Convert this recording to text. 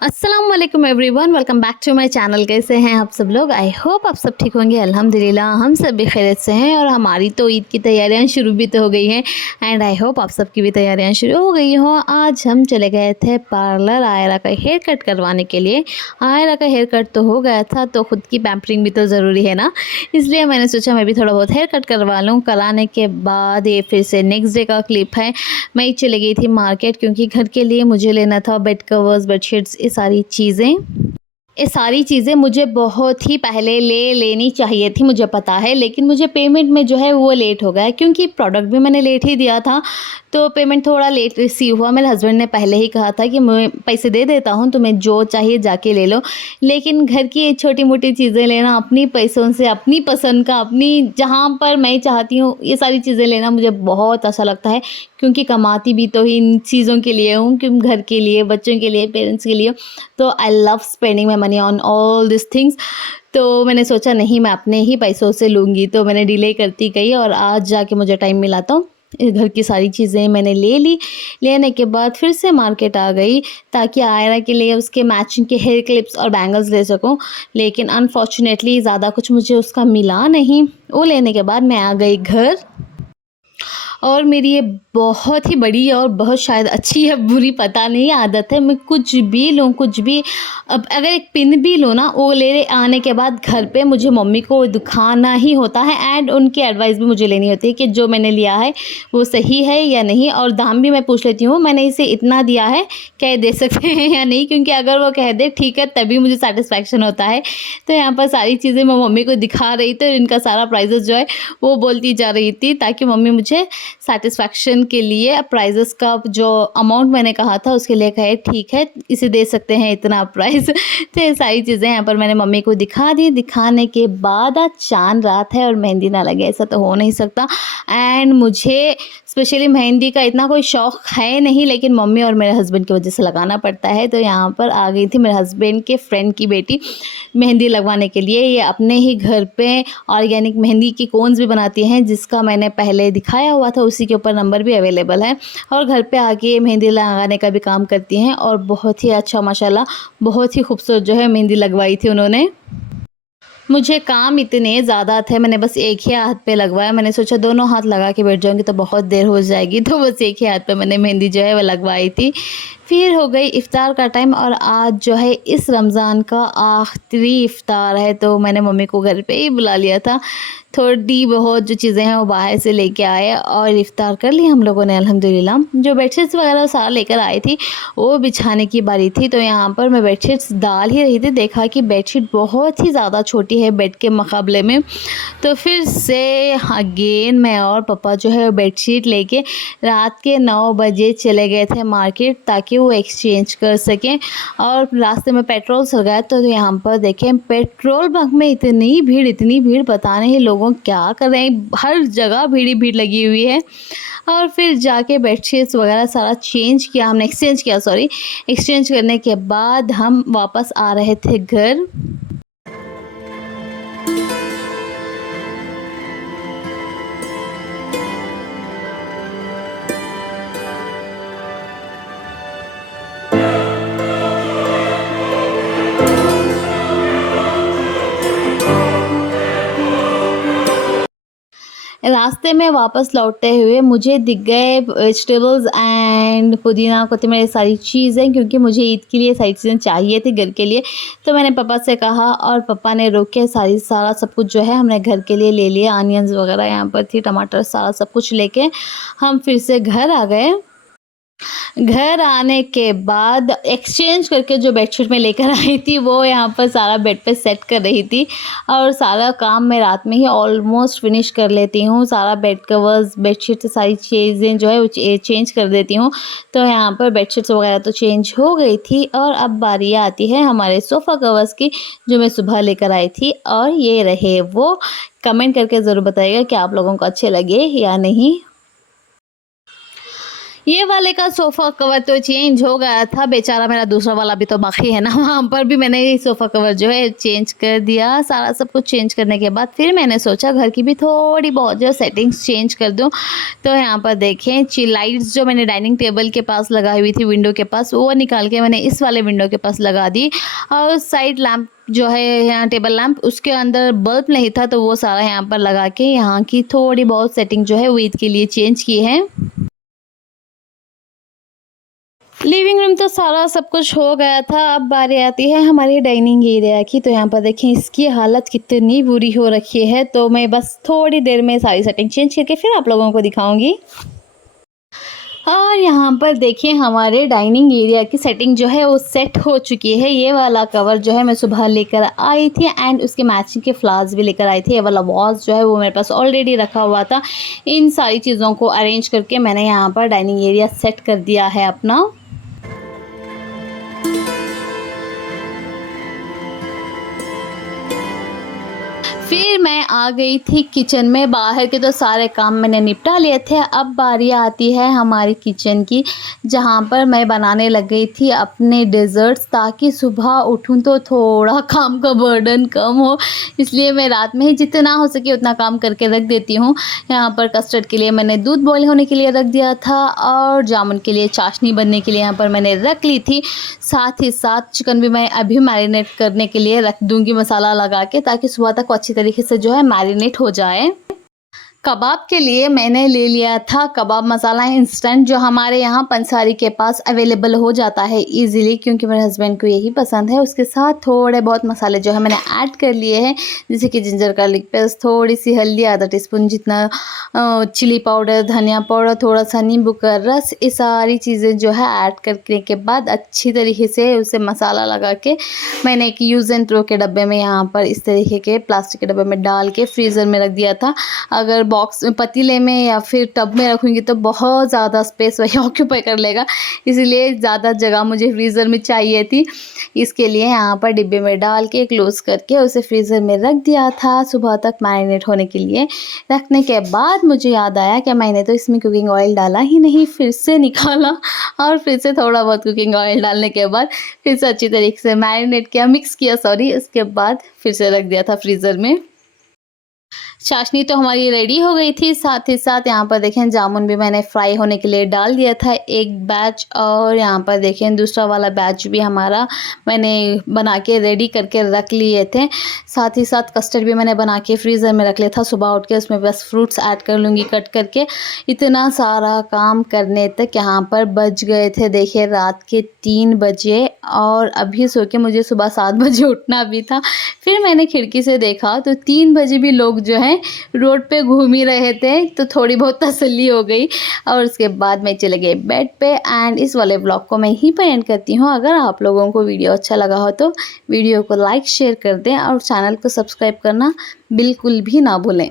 अस्सलाम वालेकुम everyone, welcome back to my channel. कैसे हैं आप सब लोग? आई होप आप सब ठीक होंगे। अल्हम्दुलिल्लाह हम सब भी खैरियत से हैं और हमारी तो ईद की तैयारियां शुरू भी तो हो गई हैं एंड आई होप आप सबकी भी तैयारियां शुरू हो गई हो। आज हम चले गए थे पार्लर आयरा का हेयर कट करवाने के लिए। आयरा का हेयर कट तो हो गया था तो ख़ुद की पैम्परिंग भी तो ज़रूरी है ना, इसलिए मैंने सोचा मैं भी थोड़ा बहुत हेयर कट करवा लूँ। कराने के बाद ये फिर से नेक्स्ट डे का क्लिप है। मैं चली गई थी मार्केट क्योंकि घर के लिए मुझे लेना था बेड कवर्स, बेडशीट्स, ये सारी चीज़ें मुझे बहुत ही पहले ले लेनी चाहिए थी, मुझे पता है, लेकिन मुझे पेमेंट में जो है वो लेट हो गया क्योंकि प्रोडक्ट भी मैंने लेट ही दिया था तो पेमेंट थोड़ा लेट रिसीव हुआ। मेरे हस्बैंड ने पहले ही कहा था कि मैं पैसे दे देता हूँ, तुम्हें जो चाहिए जाके ले लो, लेकिन घर की ये छोटी मोटी चीज़ें लेना अपनी पैसों से, अपनी पसंद का, अपनी जहाँ पर मैं चाहती हूँ ये सारी चीज़ें लेना मुझे बहुत अच्छा लगता है क्योंकि कमाती भी तो इन चीज़ों के लिए हूँ कि घर के लिए, बच्चों के लिए, पेरेंट्स के लिए। तो I love spending my money on all this things. तो मैंने सोचा नहीं, मैं अपने ही पैसों से लूँगी, तो मैंने डिले करती गई और आज जाके मुझे टाइम मिला तो घर की सारी चीज़ें मैंने ले ली। लेने के बाद फिर से मार्केट आ गई ताकि आयरा के लिए उसके मैचिंग के हेयर क्लिप्स और बैंगल्स ले सकूं, लेकिन अनफॉर्चुनेटली ज़्यादा कुछ मुझे उसका मिला नहीं। वो लेने के बाद मैं आ गई घर और मेरी ये बहुत ही बड़ी और बहुत शायद अच्छी या बुरी पता नहीं आदत है, मैं कुछ भी लूँ, कुछ भी, अब अगर एक पिन भी लूँ ना, वो ले आने के बाद घर पे मुझे मम्मी को दिखाना ही होता है एंड उनकी एडवाइस भी मुझे लेनी होती है कि जो मैंने लिया है वो सही है या नहीं, और दाम भी मैं पूछ लेती हूँ मैंने इसे इतना दिया है, क्या दे सकते हैं या नहीं, क्योंकि अगर वो कह दे ठीक है तभी मुझे सेटिस्फैक्शन होता है। तो यहाँ पर सारी चीज़ें मैं मम्मी को दिखा रही थी और इनका सारा प्राइजेस जो है वो बोलती जा रही थी ताकि मम्मी मुझे सैटिस्फैक्शन के लिए प्राइजेस का जो अमाउंट मैंने कहा था उसके लिए कहे ठीक है इसे दे सकते हैं इतना प्राइस। तो ये सारी चीज़ें यहाँ पर मैंने मम्मी को दिखा दी। दिखाने के बाद आज चांद रात है और मेहंदी ना लगे ऐसा तो हो नहीं सकता एंड मुझे स्पेशली मेहंदी का इतना कोई शौक़ है नहीं, लेकिन मम्मी और मेरे हस्बैंड की वजह से लगाना पड़ता है। तो यहाँ पर आ गई थी मेरे हस्बैंड के फ्रेंड की बेटी मेहंदी लगवाने के लिए। ये अपने ही घर पे ऑर्गेनिक मेहंदी की कोन्स भी बनाती हैं जिसका मैंने पहले दिखाया हुआ था, उसी के ऊपर नंबर भी अवेलेबल है, और घर पे आके मेहंदी लगाने का भी काम करती हैं और बहुत ही अच्छा माशाल्लाह बहुत ही खूबसूरत जो है मेहंदी लगवाई थी उन्होंने। मुझे काम इतने ज़्यादा थे, मैंने बस एक ही हाथ पे लगवाया। मैंने सोचा दोनों हाथ लगा के बैठ जाऊँगी तो बहुत देर हो जाएगी, तो बस एक ही हाथ पे मैंने मेहंदी जो है वो लगवाई थी। फिर हो गई इफ़्तार का टाइम और आज जो है इस रमज़ान का आखिरी इफ़्तार है तो मैंने मम्मी को घर पे ही बुला लिया था। थोड़ी बहुत जो चीज़ें हैं वो बाहर से लेके आए और इफ़्तार कर लिया हम लोगों ने अल्हम्दुलिल्लाह। जो बेडशीट्स वगैरह सारा लेकर आई थी वो बिछाने की बारी थी, तो यहाँ पर मैं बेडशीट्स डाल ही रही थी, देखा कि बेडशीट बहुत ही ज़्यादा छोटी है बेड के मुकाबले में। तो फिर से अगेन मैं और पापा जो है बेडशीट लेके रात के 9 बजे चले गए थे मार्केट ताकि वो एक्सचेंज कर सकें। और रास्ते में पेट्रोल सर गया तो यहाँ पर देखें पेट्रोल पंप में इतनी भीड़, पता नहीं लोगों क्या कर रहे हैं, हर जगह भीड़ ही भीड़ लगी हुई है। और फिर जाके बेडशीट्स वगैरह सारा चेंज किया हमने, एक्सचेंज करने के बाद हम वापस आ रहे थे घर। रास्ते में वापस लौटते हुए मुझे दिख गए वेजिटेबल्स एंड पुदीना, कोतमीर, ये सारी चीज़ें, क्योंकि मुझे ईद के लिए सारी चीज़ें चाहिए थी घर के लिए। तो मैंने पापा से कहा और पापा ने रोक के सारा सब कुछ जो है हमने घर के लिए ले लिया। अनियंस वगैरह यहाँ पर थी, टमाटर, सारा सब कुछ लेके हम फिर से घर आ गए। घर आने के बाद एक्सचेंज करके जो बेडशीट मैं लेकर आई थी वो यहाँ पर सारा बेड पे सेट कर रही थी और सारा काम मैं रात में ही ऑलमोस्ट फिनिश कर लेती हूँ। सारा बेड कवर्स, बेडशीट, सारी चीज़ें जो है वो चेंज कर देती हूँ। तो यहाँ पर बेडशीट्स वगैरह तो चेंज हो गई थी और अब बारी आती है हमारे सोफ़ा कवर्स की जो मैं सुबह लेकर आई थी, और ये रहे वो। कमेंट करके ज़रूर बताइएगा कि आप लोगों को अच्छे लगे या नहीं। ये वाले का सोफ़ा कवर तो चेंज हो गया था, बेचारा मेरा दूसरा वाला भी तो बाकी है ना, वहाँ पर भी मैंने ये सोफ़ा कवर जो है चेंज कर दिया। सारा सब कुछ चेंज करने के बाद फिर मैंने सोचा घर की भी थोड़ी बहुत जो सेटिंग्स चेंज कर दूँ। तो यहाँ पर देखें लाइट्स जो मैंने डाइनिंग टेबल के पास लगाई हुई थी विंडो के पास, वो निकाल के मैंने इस वाले विंडो के पास लगा दी। और साइड लैंप जो है यहाँ टेबल लैंप, उसके अंदर बल्ब नहीं था तो वो सारा यहाँ पर लगा के यहाँ की थोड़ी बहुत सेटिंग जो है वो ईद के लिए चेंज की है। लिविंग रूम तो सारा सब कुछ हो गया था। अब बारी आती है हमारी डाइनिंग एरिया की। तो यहाँ पर देखें इसकी हालत कितनी बुरी हो रखी है। तो मैं बस थोड़ी देर में सारी सेटिंग चेंज करके फिर आप लोगों को दिखाऊंगी। और यहाँ पर देखिए हमारे डाइनिंग एरिया की सेटिंग जो है वो सेट हो चुकी है। ये वाला कवर जो है मैं सुबह लेकर आई थी एंड उसके मैचिंग के फ्लावर्स भी लेकर आई थी। ये वाला वॉज जो है वो मेरे पास ऑलरेडी रखा हुआ था। इन सारी चीज़ों को अरेंज करके मैंने यहाँ पर डाइनिंग एरिया सेट कर दिया है अपना। फिर मैं आ गई थी किचन में। बाहर के तो सारे काम मैंने निपटा लिए थे। अब बारी आती है हमारी किचन की, जहाँ पर मैं बनाने लग गई थी अपने डेज़र्ट्स, ताकि सुबह उठूँ तो थोड़ा काम का बर्डन कम हो। इसलिए मैं रात में ही जितना हो सके उतना काम करके रख देती हूँ। यहाँ पर कस्टर्ड के लिए मैंने दूध बॉईल होने के लिए रख दिया था और जामुन के लिए चाशनी बनने के लिए यहाँ पर मैंने रख ली थी। साथ ही साथ चिकन भी मैं अभी मैरिनेट करने के लिए रख दूँगी मसाला लगा के, ताकि सुबह तक अच्छी तरीके से जो है मैरिनेट हो जाए। कबाब के लिए मैंने ले लिया था कबाब मसाला इंस्टेंट, जो हमारे यहाँ पंसारी के पास अवेलेबल हो जाता है इजीली, क्योंकि मेरे हस्बैंड को यही पसंद है। उसके साथ थोड़े बहुत मसाले जो है मैंने ऐड कर लिए हैं, जैसे कि जिंजर गार्लिक पेस्ट, थोड़ी सी हल्दी, आधा टीस्पून जितना चिली पाउडर, धनिया पाउडर, थोड़ा सा नींबू का रस। ये सारी चीज़ें जो है ऐड करने के बाद अच्छी तरीके से उसे मसाला लगा के मैंने एक यूज़ एंड थ्रो के डब्बे में, यहाँ पर इस तरीके के प्लास्टिक के डब्बे में डाल के फ्रीज़र में रख दिया था। अगर बॉक्स पतीले में या फिर टब में रखूँगी तो बहुत ज़्यादा स्पेस वही ऑक्यूपाई कर लेगा, इसलिए ज़्यादा जगह मुझे फ्रीज़र में चाहिए थी। इसके लिए यहाँ पर डिब्बे में डाल के क्लोज़ करके उसे फ्रीज़र में रख दिया था सुबह तक मैरिनेट होने के लिए। रखने के बाद मुझे याद आया कि मैंने तो इसमें कुकिंग ऑयल डाला ही नहीं। फिर से निकाला और फिर से थोड़ा बहुत कुकिंग ऑयल डालने के बाद फिर से अच्छी तरीके से मैरिनेट किया, मिक्स किया सॉरी। उसके बाद फिर से रख दिया था फ्रीज़र में। चाशनी तो हमारी रेडी हो गई थी। साथ ही साथ यहाँ पर देखें जामुन भी मैंने फ्राई होने के लिए डाल दिया था एक बैच, और यहाँ पर देखें दूसरा वाला बैच भी हमारा मैंने बना के रेडी करके रख लिए थे। साथ ही साथ कस्टर्ड भी मैंने बना के फ्रीज़र में रख लिया था। सुबह उठ के उसमें बस फ्रूट्स ऐड कर लूँगी कट करके। इतना सारा काम करने तक यहाँ पर बज गए थे देखिए रात के 3 बजे, और अभी सो के मुझे सुबह 7 बजे उठना भी था। फिर मैंने खिड़की से देखा तो 3 बजे भी लोग जो हैं रोड पे घूम ही रहे थे, तो थोड़ी बहुत तसल्ली हो गई। और उसके बाद मैं चले गई बेड पे। एंड इस वाले ब्लॉग को मैं यहीं पर एंड करती हूँ। अगर आप लोगों को वीडियो अच्छा लगा हो तो वीडियो को लाइक शेयर कर दें और चैनल को सब्सक्राइब करना बिल्कुल भी ना भूलें।